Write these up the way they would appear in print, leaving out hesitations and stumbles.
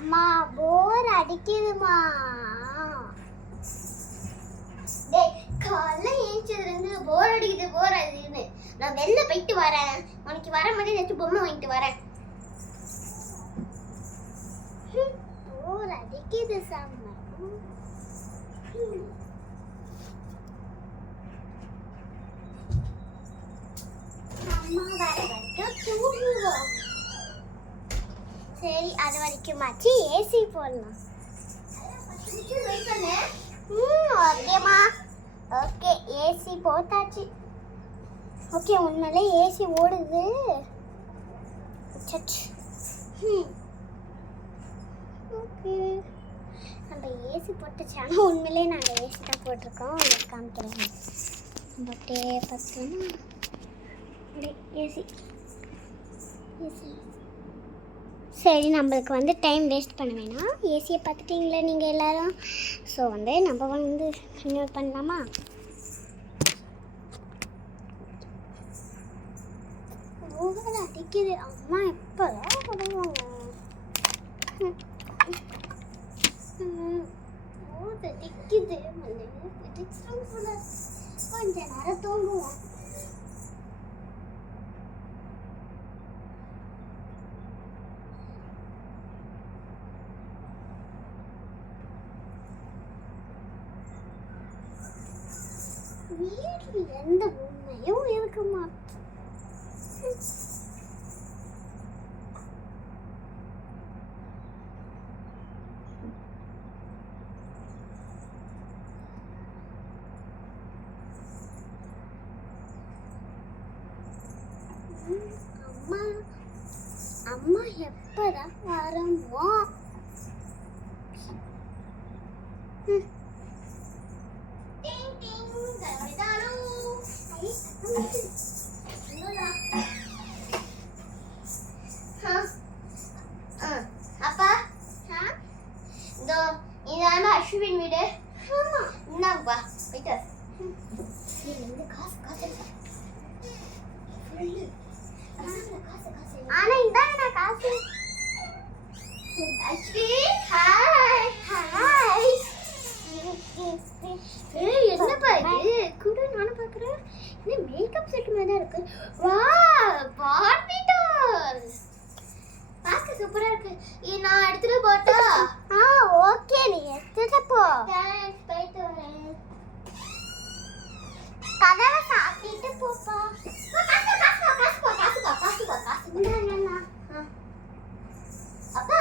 அம்மா போர் அடிக்குதுமா. டேய் காலைல ஏஞ்சதுலேருந்து போர் அடிக்குதுன்னு நான் வெளில போயிட்டு வரேன். உனக்கு வர மாதிரி ஏதாச்சும் பொம்மை வாங்கிட்டு வரேன். போர் அடிக்குது சாமி. அம்மா வர வரைக்கும் தூங்குவோம். சரி அது வரைக்கும் மாச்சி ஏசி போடலாம். ஓகேம்மா. ஓகே ஏசி போட்டாச்சு. ஓகே உண்மையிலே ஏசி ஓடுது. ஓகே நம்ம ஏசி போட்டுச்சு. ஆனால் உண்மையிலே நாங்கள் ஏசி தான் போட்டிருக்கோம். உங்களுக்கு காமிக்கிறேன். பட்டே பார்த்தோன்னா ஏசி ஏசி. சரி நம்மளுக்கு வந்து டைம் வேஸ்ட் பண்ண வேணாம். ஏசியை பார்த்துட்டிங்களா நீங்கள் எல்லோரும்? ஸோ வந்து நம்ம வந்து கன்டினியூ பண்ணலாமா? ஓவர் அடிக்குது. அம்மா எப்போதான் வருவாங்க? ஓவர் அடிக்குது. கொஞ்ச நேரம் தூங்குவோம். வீட்டில் எந்த உண்மையும் இருக்க மாட்டேன். அம்மா அம்மா எப்பதான் வரமோ? அப்பா இதோ இதான அஸ்வின் வீடு. என்னப்பா போயிட்டு ஆனா இதான காசு. Ashwin hi hi. என்னப்பா இது? கூட நானும் பார்க்குறேன். இது மேக்கப் செட் மாதிரி தான் இருக்கு. வா பார்பி டால் பார்க்க சூப்பரா இருக்கு. நான் எடுத்துட்டு போட்டா? ஓகே நீ எடுத்துட்டு போ. தேங்க்ஸ். போயிட்டு வரேன். கதவை சாத்திட்டு போப்பா. அப்பா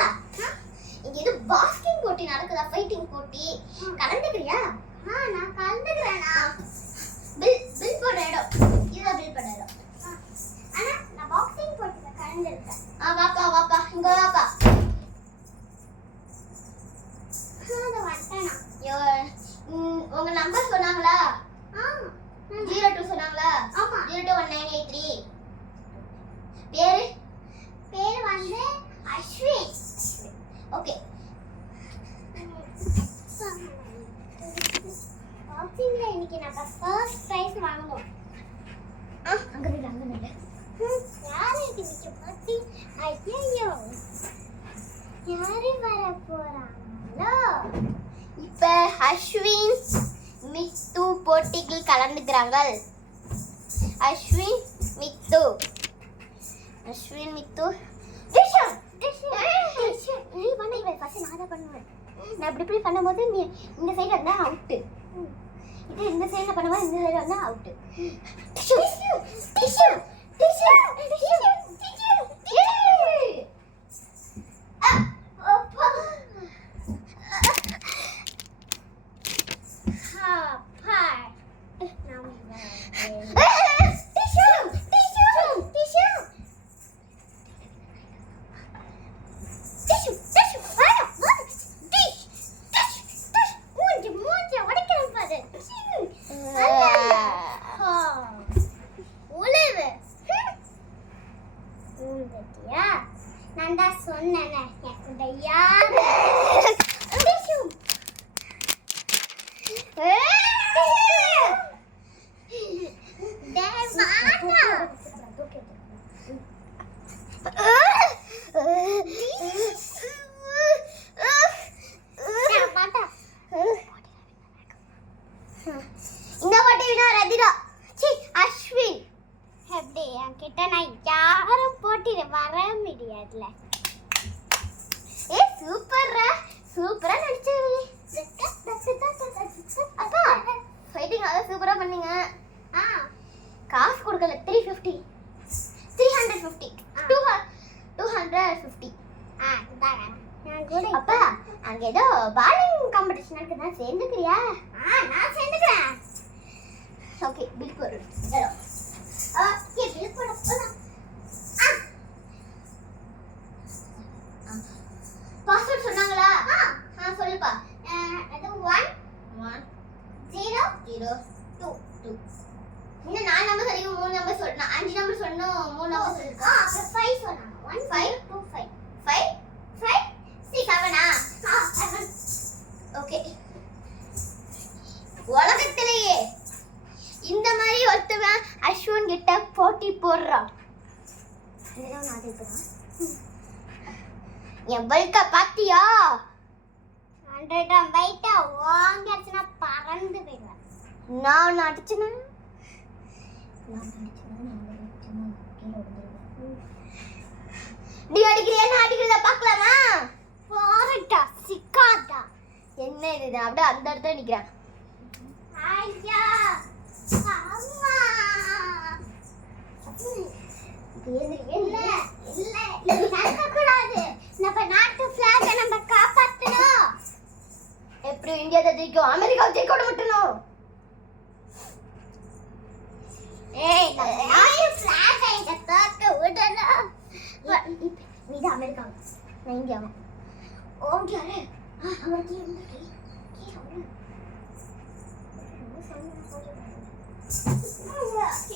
இங்க இது பாஸ்கிங் போட்டி நடக்குதா? ஃபைட்டிங் போட்டி கலந்துக்கிறியா? நான் கலந்துக்கிறேனா? பில் போடுற இடம் இதுதான். பில் பண்ண இடம். ஆனா நான் பாக்ஸிங் போட்டில கலந்துருக்கேன். வாப்பா வாப்பா இங்க வாப்பா. உங்க நம்பர் சொன்னாங்களா? 02 சொன்னாங்களா? ஆமா 021983. பேரு வந்து அஸ்வின். ஓகே பாக்ஸிங்ல இன்னைக்கு நம்ம ஃபர்ஸ்ட் பிரைஸ் வாங்குவோம். அங்க நில்லு. யாரு இது நிக்க பாத்தி? ஐயோ யாரு வர போறாங்களோ? இப்ப அஸ்வின் மித்து போட்டிகள் கலந்துக்கிறாங்க. அஸ்வின் மித்து டிஷம் நீ பண்ணி ஃபர்ஸ்ட் நான் தான் பண்ணுவேன். நான் இப்படி பண்ணும்போது நீ இந்த சைடு வந்தா அவுட். இது இந்த சைடுல பண்ணும்போது இந்த சைடு வந்தா அவுட். டிஷம் நான் தான் சொன்னேன் எனக்கு யாரு அதுல. சூப்பரா நடிச்சீங்க. அப்பா ஃபைட்டிங் அத சூப்பரா பண்ணீங்க. காசு கொடுக்கல 350 350 250. அப்பா அங்க ஏதோ பாலிங் காம்படிஷன் இருக்குதா, சேர்ந்துக்கிறியா? நான் சேர்ந்துக்கிறேன். ஓகே பில் போடு. ஓகே பில் போடு போலாம். பாஸ்வேர்ட் சொன்னாங்களா? சொல்லுப்பா. அது 1 1 0 0 2 2. இன்னும் 4 நம்பர் சரிங்க, 3 நம்பர் சொல்லணும். 5 நம்பர் சொல்லணும், 3 நம்பர் சொல்லுங்க. அப்புறம் 5 சொன்னாங்க. 1 5 2 5 5 5 6 7 ஓகே. உலகத்திலேயே இந்த மாதிரி ஒருத்தவன் அஸ்வின் கிட்ட போட்டி போடுறான். இதுதான் நான் அதுக்குறேன். என் பல்க பாத்தியா? 100 வெயிட்டா வாங்கறதுனா பறந்து போயிடுவேன். நான் அடிச்சேனா நீ அடிக்கிறியா? நான் அடிக்கிறத பார்க்கலாமா? போறடா சிக்காதா. என்ன இது? நான் அப்படியே அந்த இடத்துல நிக்கிறேன். ஐயா அம்மா இல்ல நடக்க கூடாது. நம்ம நாட்டு ஃபிளாக நம்ம காப்பாத்தணும். எப்படி இந்தியா ஜெயிக்கும், அமெரிக்கா ஜெயிக்க விட மாட்டணும். ஏய் நாட்டு ஃபிளாக இங்க தாக்க விடணும். நீ அமெரிக்கா, நான் இந்தியா. ஓடியாரே அமெரிக்கா இருந்து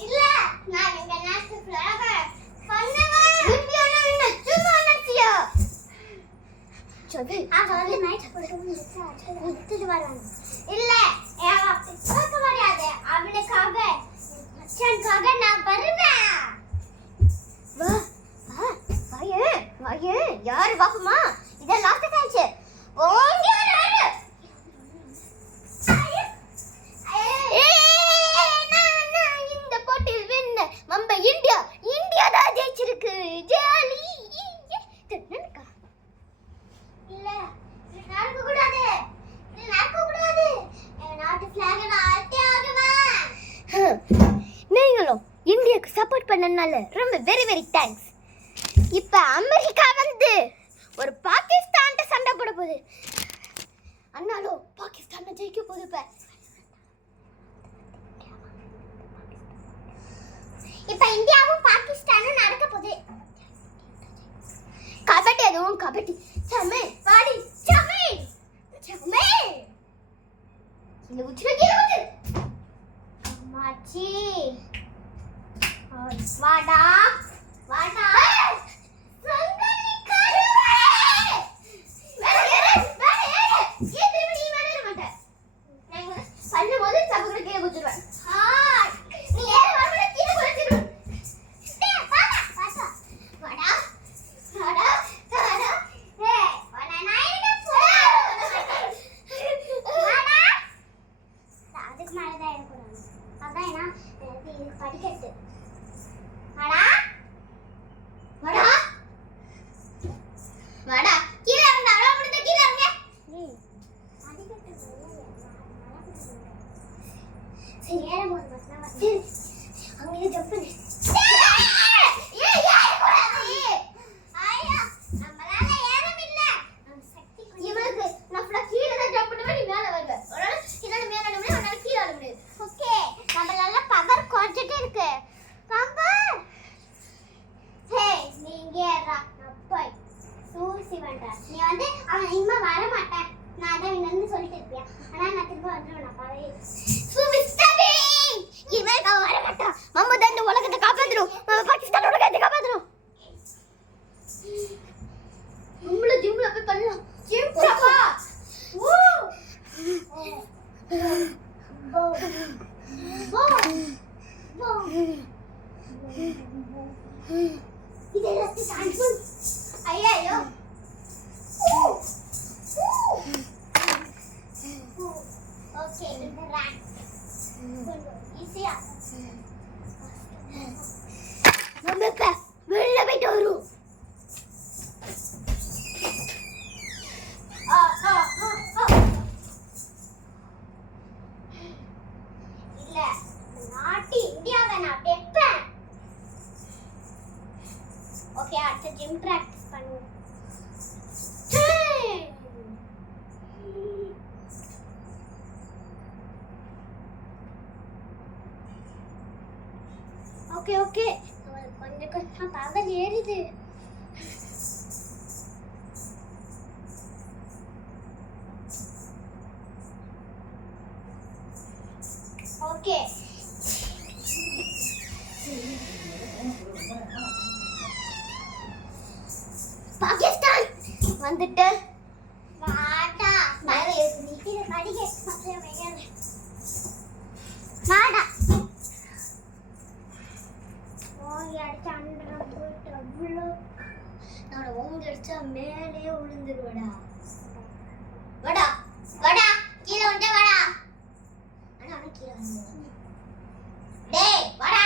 இல்ல நான் எங்க நாட்டு ஃபிளாக பண்ணுவேன். இந்தியால என்ன சும்மா நடிச்சியா? சரி வந்து நைட் போட்டு வராங்க. இல்ல பார்க்க முடியாது. அவனுக்காக மச்சானுக்காக நான் வருவேன். வா வா வாயே வாயே. யாரு பாப்பமா? இத லாஸ்ட் டான்ஸ். ஓடி வர நம்ம இந்தியா தான் ஜெயிச்சிருக்கு. ஜாலி. இல்ல நடக்க கூடாது. நாட்டு ஃபிளாக நான் ஆட்டே ஆகுவேன். நீங்களும் இந்தியாக்கு சப்போர்ட் பண்ணனால ரொம்ப வெரி வெரி தேங்க்ஸ். இப்ப அமெரிக்கா வந்து ஒரு பாகிஸ்தான்ட்ட சண்டை போட போகுது. அண்ணாலும் பாகிஸ்தான் ஜெயிக்க போகுது. இப்ப இந்தியாவும் பாகிஸ்தானும் நடக்க போகுது. கபடி, அதுவும் கபடி. சமே பாடி சமே சமே. இந்த உச்சில கீழ வந்து அம்மாச்சி வாடா வாடா. சங்கலி கருவே பண்ணும்போது சபுக்கு கீழே குதிச்சுடுவேன். நீ ஏற வரல கீழே குதிச்சிடுவேன். அதுக்கு மேலதான் இருக்கக்கூடாது. அதான் ஏன்னா இது படிக்கட்டு. வாடா வாடா வாடா. கீழே இறங்க. அவ்வளோ முடிஞ்ச கீழே இறங்க. சரி ஏறும்போது மட்டும் சரி அங்கே ஜம்ப் பண்ணு. நீ வந்து அவன் இனிமே வர மாட்டேன் நான் தான் இங்க சொல்லிட்டு இருப்பியா. ஆனா நான் திரும்ப வந்துடுவேன். நான் பாவே சுமிஸ்தபி இவன் நான் வர மாட்டான். மம்மு தான் இந்த உலகத்தை காப்பாத்தணும். பாகிஸ்தான் உலகத்தை காப்பாத்தணும். நம்மள ஜிம்ல போய் பண்ணலாம். ஜிம் பாப்பா ஓ போ போ போ இதெல்லாம் சான்ஸ். ஐயோ ஓகே இந்த ரேங்க் ஈஸியா. நம்ம வந்துட்டு வாடா மேல ஏறி நிக்கிற படிக்க அப்படியே மேல வாடா ஓங்கி அடிச்ச அண்டரம் போயிட்டு அவ்வளோ நான் ஓங்கி அடிச்சா மேலே விழுந்துருவடா வாடா வாடா கீழே வந்து வாடா ஆனா கீழே வந்து டேய் வாடா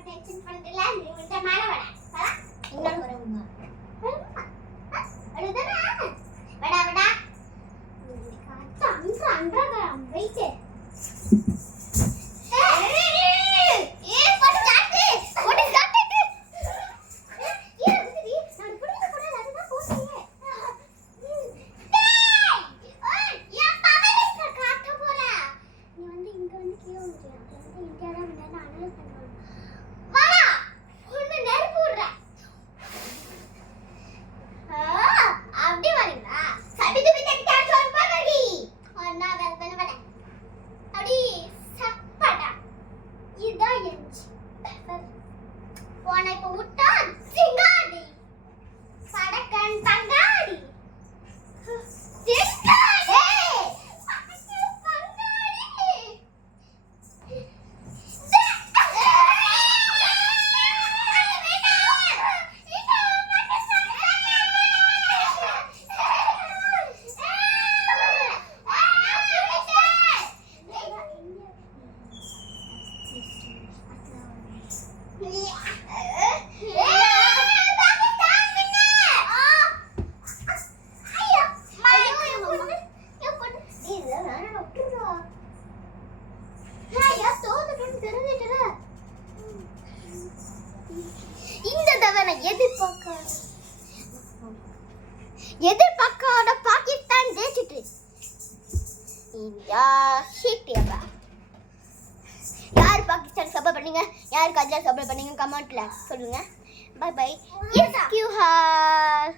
டென்ஷன் பண்ணல நீ வந்து மேல வாடா வாடா இன்னொரு வரவுங்க அழுதடா வாடா வாடா காத்து அங்க அண்டரங்க வெயிட் எதிர்பார்க்காத பாகிஸ்தான் ஜெயிச்சிட்டு இந்தியா சீக்கிரமா யார் பாகிஸ்தான் சப்போர்ட் பண்ணீங்க யார் கஜா சப்போர்ட் பண்ணீங்க கமெண்ட்ல சொல்லுங்க bye bye if you have